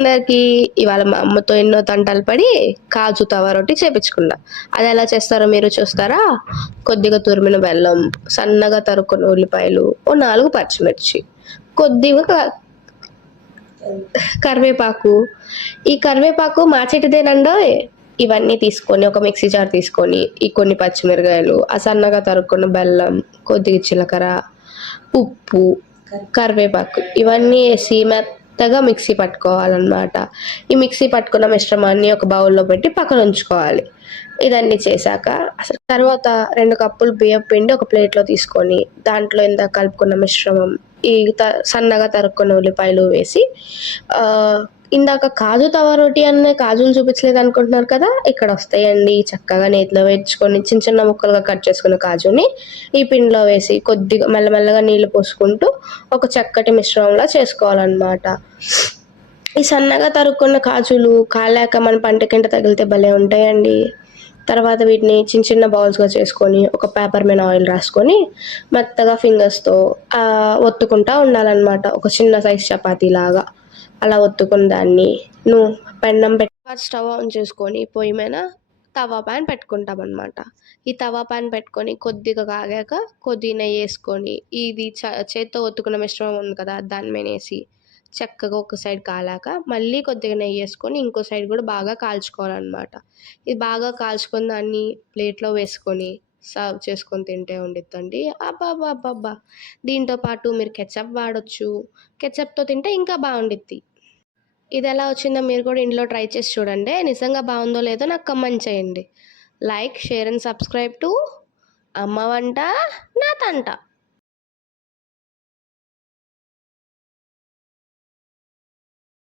అందరికి ఇవాళ మా అమ్మతో ఎన్నో తంటాలు పడి కాజు తవా రొట్టి చేపించుకున్నా. అది ఎలా చేస్తారో మీరు చూస్తారా? కొద్దిగా తురిమిన బెల్లం, సన్నగా తరుక్కున్న ఉల్లిపాయలు, ఓ 4 పచ్చిమిర్చి, కొద్దిగా కరివేపాకు. ఈ కరివేపాకు మా చెట్టుదేనండోయ్! ఇవన్నీ తీసుకొని ఒక మిక్సీ జార్ తీసుకొని, ఈ కొన్ని పచ్చిమిరగాయలు, ఆ సన్నగా తరుక్కున్న బెల్లం, కొద్దిగా జీలకర్ర, ఉప్పు, కరివేపాకు ఇవన్నీ ఏసి మెత్తగా మిక్సీ పట్టుకోవాలనమాట. ఈ మిక్సీ పట్టుకున్న మిశ్రమాన్ని ఒక బౌల్‌లో పెట్టి పక్కన ఉంచుకోవాలి. ఇదన్నీ చేశాక తర్వాత 2 కప్పులు బియ్యపు పిండి ఒక ప్లేట్‌లో తీసుకొని, దాంట్లో ఇందాక కలుపుకున్న మిశ్రమం, ఈ సన్నగా తరుక్కున్న ఉల్లిపాయలు వేసి ఇందాక కాజు తవా రోటి అనే కాజులు చూపించలేదనుకుంటున్నారు కదా! ఇక్కడొస్తాయండి. చక్కగా నేతిలో వేయించుకొని చిన్న చిన్న ముక్కలుగా కట్ చేసుకున్న కాజుని ఈ పిండిలో వేసి కొద్దిగా మెల్లమెల్లగా నీళ్లు పోసుకుంటూ ఒక చక్కటి మిశ్రమంలా చేసుకోవాలనమాట. ఈ సన్నగా తరుక్కున్న కాజులు కాలాక మన పంటికింట తగిలితే భలే ఉంటాయండి. తర్వాత వీటిని చిన్న చిన్న బౌల్స్‌గా చేసుకొని, ఒక పేపర్ మీద ఆయిల్ రాసుకొని, మెత్తగా ఫింగర్స్‌తో ఒత్తుకుంటా ఉండాలనమాట. ఒక చిన్న సైజ్ చపాతీలాగా. అలా ఒత్తుకున్న దాన్ని పెన్నం పెట్టి స్టవ్ ఆన్ చేసుకొని పొయ్యి మీద తవా పాన్ పెట్టుకుంటామనమాట. ఈ తవా పాన్ పెట్టుకొని కొద్దిగా కాగాక కొద్దిగా నెయ్యేసుకొని, ఇది చేత్తో ఒత్తుకున్న మిశ్రమం ఉంది కదా! దాని మీనేసి చక్కగా ఒక సైడ్ కాలాక మళ్ళీ కొద్దిగా నెయ్యేసుకొని ఇంకో సైడ్ కూడా బాగా కాల్చుకోవాలనమాట. ఇది బాగా కాల్చుకున్న దాన్ని ప్లేట్‌లో వేసుకొని సర్వ్ చేసుకొని తింటే ఉండిద్దండి. అబ్బబ్బబ్బబ్బా! దీంతో పాటు మీరు కెచప్ వాడొచ్చు. కెచప్‌తో తింటే ఇంకా బావుండిద్ది. ఇదెలా వచ్చిందో మీరు కూడా ఇంట్లో ట్రై చేసి చూడండి. నిజంగా బావుందో లేదో నాకు కమెంట్ చేయండి. Like, share and subscribe to అమ్మ వంట నా తంట.